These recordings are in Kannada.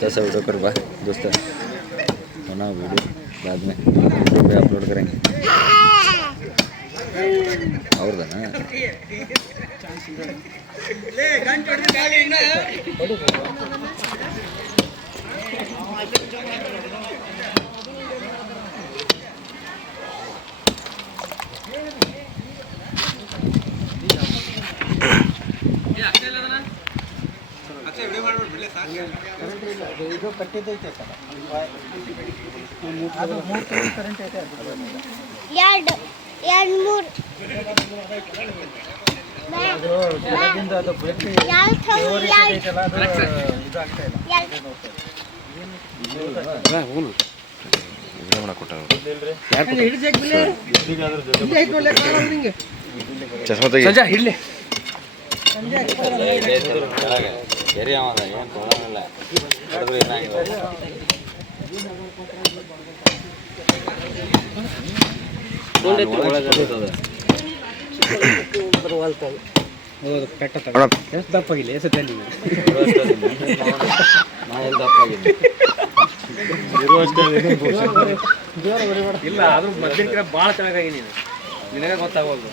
तसा व्हिडिओ कर बा दोस्त बना वीडियो बाद में यूट्यूब पे अपलोड करेंगे ಅವ್ರದಾ ಇದು ಕಟ್ಟಿದ್ದೈತೆ ಸರ್ ಅದು ಮೂರು ಕರೆಂಟ್ ಐತೆ ಅದು ಎರಡು ಎರಡು ಮೂರು ಅದು ಬೆಳಗಿಂದ ಅದು ಬೆಳಕು ಯಾವ ದೇವರ ಎರಡು ಐತಲ್ಲ ಅದು ಇದಾಗ್ತಾ ಇಲ್ಲ. ಚಸ್ಮಾ ತೆಗಿ ಎರಿ ಅವದ ಏನು ತೊಗೊಳಂಗಿಲ್ಲ ಹುಡುಗರು ಏನಾಗಿಲ್ಲ ಪೆಟ್ಟ ಎಷ್ಟು ದಪ್ಪಾಗಿಲ್ಲ ಎಷ್ಟು ತಲ್ಲಿ ದಪ್ಪ ಎಲ್ಲಿ ದಪ್ಪಾಗಿದ್ದೀನಿ ಇಲ್ಲ ಆದ್ರೂ ಭಾಳ ಚೆನ್ನಾಗಿ ನೀನು. ನಿನಗೆ ಗೊತ್ತಾಗೋದು.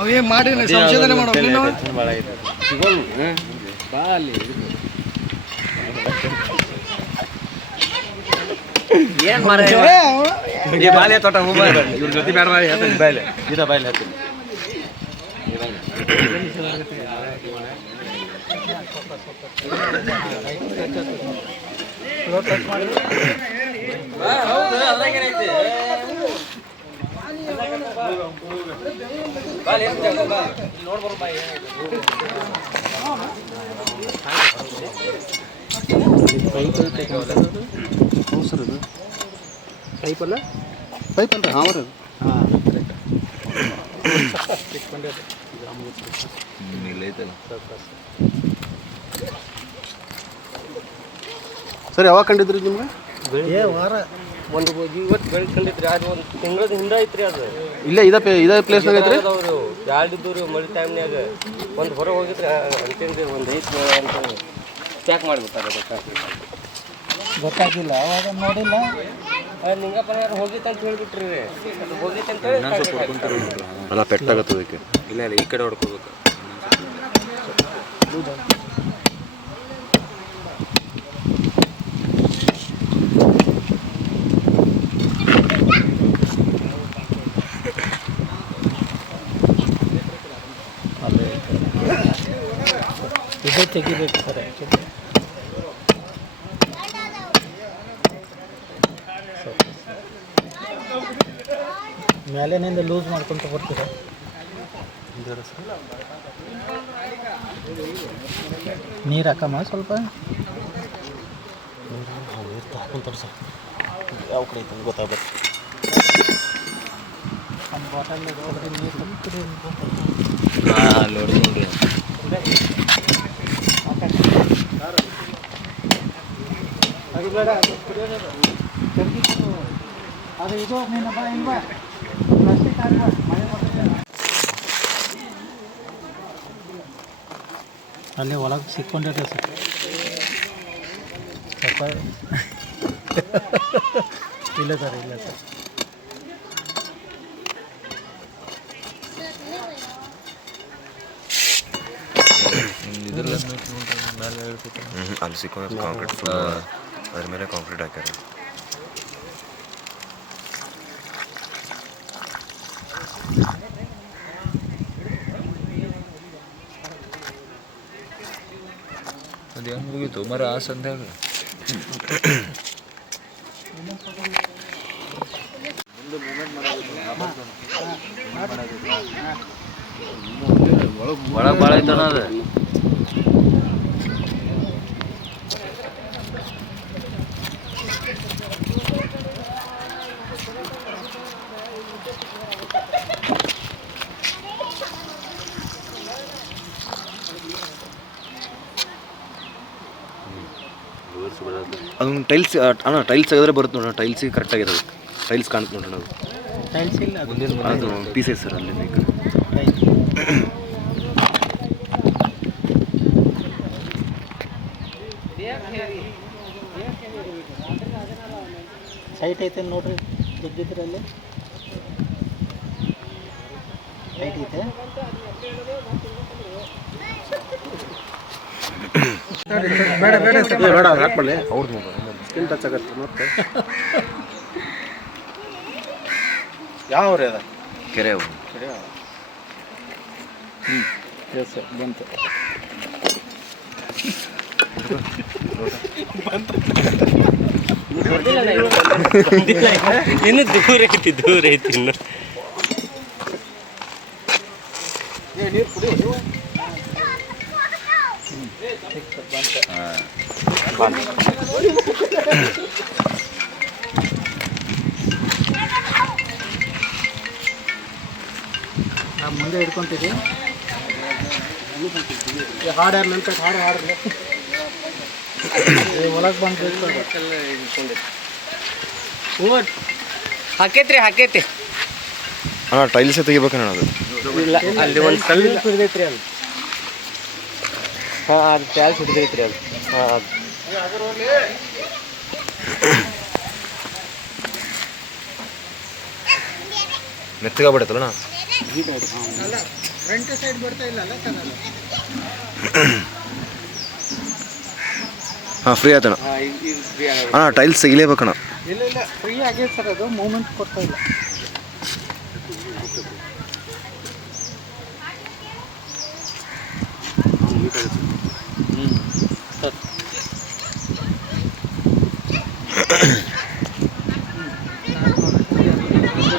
ಅವೇ ಮಾಡಿ ಸಂಶೋಧನೆ ಬಾ ಅಲ್ಲಿ. ಏನ್ ಮಾರ ಬಾಲ್ಯ ತೋಟ ಹೂ ಇವ್ರ ಜೊತೆ ಬೇಡ ಮಾರಿ ಹೇಳ್ತಾನೆ. ಬಾಯ್ಲೆ ಗೀತಾ ಬಾಯಲ್ಲಿ ಪೈಪಲ್ಲ ಪೈಪ್ ಅಲ್ಲ ಹಾಂ ಅಲ್ರಿ ಹಾಂ ರೀ ಇಲ್ಲ ಐತಲ್ಲ ಸರ್ ಯಾವಾಗ ಕಂಡಿದ್ರಿ ನಿಮ್ಗೆ? ಏ ವಾರ. ಒಂದು ಇವತ್ತು ಬೆಳ್ಕೊಂಡಿದ್ರಿ ಅದು ಒಂದು ತಿಂಗಳ ಹಿಂದೆ ಐತ್ರಿ ಅದು. ಇಲ್ಲೇ ಇದೇ ಪೇ ಇದೇ ಪ್ಲೇಸ್ನಾಗ ಐತ್ರಿ ಅದಾವ್ರಿ ಎರಡು ಇದ್ದವು ರೀ ಮಳೆ ಟೈಮ್ನ್ಯಾಗ ಒಂದು ಹೊರಗೆ ಹೋಗಿದ್ರೆ ಅಂತೇನ್ರಿ ಒಂದು ಐತಿ ಅಂತ ಪ್ಯಾಕ್ ಮಾಡಿಬಿಟ್ಟಾರೆ ಅದಕ್ಕೆ ಗೊತ್ತಾಗಿಲ್ಲ ಅವಾಗ ನೋಡಿಲ್ಲ. ನಿಂಗಪ್ಪನ ಯಾರು ಹೋಗಿತ್ತು ಅಂತ ಹೇಳ್ಬಿಟ್ರಿ. ಅದು ಹೋಗಿತ್ತಂತ ಅಂತ ಹೇಳಿ ಅಲ್ಲ ಪೆಟ್ಟಾಗತ್ತೆ ಅದಕ್ಕೆ. ಇಲ್ಲ ಇಲ್ಲ ಈ ಕಡೆ ಹೊಡ್ಕೋಬೇಕು ಇದು ತೆಗಿಬೇಕು ಸರ್ ಆ್ಯಕ್ಚುಲಿ ಮೇಲೆನಿಂದ ಲೂಸ್ ಮಾಡ್ಕೊಂತ ಬರ್ತೀರಾ ನೀರು ಹಾಕಮ್ಮ ಸ್ವಲ್ಪ ಹಾಕೊಂತಾರೆ ಸರ್ ಯಾವ ಕಡೆ ಐತೆ ಗೊತ್ತಾಗ್ಬೇಕು ಒಂದು ಬಾಟಲ್ ನೀರು ತುಂಬ್ತೀರಿ ಹಾಂ ಅಲ್ಲಿ ಹೊಡ್ಕೊಂಡ್ರಿ ಅದು ಬೇಡ ಅದು ಇದು ನೀನು ಬಾ ಇಲ್ವಾ ಪ್ಲಾಸ್ಟಿಕ್ ಮಳೆ ಬರ್ತದೆ ಅಲ್ಲಿ ಒಳಗೆ ಸಿಕ್ಕೊಂಡಿದೆ ಸರ್. ಸ್ವಲ್ಪ ಇಲ್ಲ ಸರ್ ಇಲ್ಲ ಸರ್. ಅಲ್ಲಿ ಸಿಕ್ಕೊಂಡು ಕಾಂಕ್ರೀಟ್ ಫುಲ್ ಅದ್ರ ಮೇಲೆ ಕಾಂಕ್ರೀಟ್ ಹಾಕ್ಯಾರ ಅದು ಹೆಂಗೆ ಮುಗೀತು ಮರ ಆ ಸಂಧ್ಯಾಗ ಒಳಗೆ ಭಾಳ ಐತನ ಅದು ಅದೊಂದು ಟೈಲ್ಸ್ ಅಣ್ಣ ಟೈಲ್ಸ್ ತೆಗೆದ್ರೆ ಬರುತ್ತೆ ನೋಡೋಣ ಟೈಲ್ಸಿಗೆ ಕರೆಕ್ಟಾಗಿದೆ ಅದು. ಟೈಲ್ಸ್ ಕಾಣುತ್ತೆ ನೋಡೋಣ ಅದು. ಟೈಲ್ಸ್ ಇಲ್ಲ ಅದು. ಅದು ಪೀಸಸ್ ಸರ್ ಅಲ್ಲಿ ಬೇಕು. ಸೈಟ್ ಐತೆ ನೋಡ್ರಿ ಜಗ್ಗಿದ್ರಲ್ಲಿ ಸೈಟ್ ಐತೆ. ಬೇಡ ಬೇಡ ಬೇಡ ಅವ್ರದ್ದು ಸ್ಕಿನ್ ಟಚ್ ಆಗತ್ತೆ ಮತ್ತೆ. ಯಾವ ಅದ? ಕೆರೆ ಹ್ಞೂ ಎಸ್ ಬಂತು. ಇನ್ನು ದೂರ ಐತಿ ದೂರ ಐತಿ ಇನ್ನು. ನಾವು ಮುಂದೆ ಹಿಡ್ಕೊಂತೀವಿ ಹಾಡು ಯಾರು ಹಾಡು ಹಾಡು. ಒಳಗೆ ಬಂದು ಹಾಕೈತ್ರಿ ಹಾಕೈತಿ ಹಾಂ ಟೈಲ್ಸೇ ತೆಗಿಬೇಕಣ್ಣ ಅದು? ಇಲ್ಲ ಅಲ್ಲಿ ಒಂದು ಕಲ್ಲು ಹಿಡಿದೈತ್ರಿ ಅಲ್ಲಿ ಹಾಂ ಅದು ಟ್ಯಾಲ್ಸ್ ಹಿಡಿದೈತ್ರಿ ಅದು. ಹಾಂ ಅದು. ಅಲ್ಲ ಚೆನ್ನಾಗಿ ಹಾಂ ಫ್ರೀ ಆಯ್ತಣ ಆಗೋದು ಅಣ್ಣ ಟೈಲ್ಸ್ ತೆಗಿಲೇಬೇಕಣ್ಣ. ಇಲ್ಲ ಇಲ್ಲ ಫ್ರೀ ಆಗೈತೆ ಸರ್. ಅದು ಮೂಮೆಂಟ್ ಕೊಡ್ತಾ ಇಲ್ಲ ಹ್ಞೂ ಬಂತು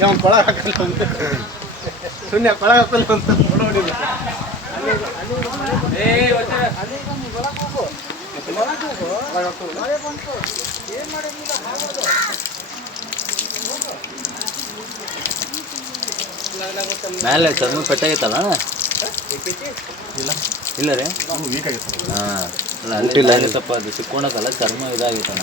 ಯಾವ ಕೊಳ ಹಾಕಲ್ಲ ಅಂತ. ಸುಮ್ಮನೆ ಕೊಳ ಹಾಕಲ್ಲ ಅಂತ ನೋಡಿಲ್ಲ. ಮೇಲೆ ಚರ್ಮ ಪೆಟ್ಟಾಗೈತಲ್ಲ ಇಲ್ಲ. ಇಲ್ಲ ರೀ? ಹಾಂ. ಅಲ್ಲ ಅಲ್ಲಿ ಸ್ವಲ್ಪ ಅದು ಸಿಕ್ಕೊಂಡಕ್ಕಲ್ಲ ಚರ್ಮ ಇದಾಗೈತಣ್ಣ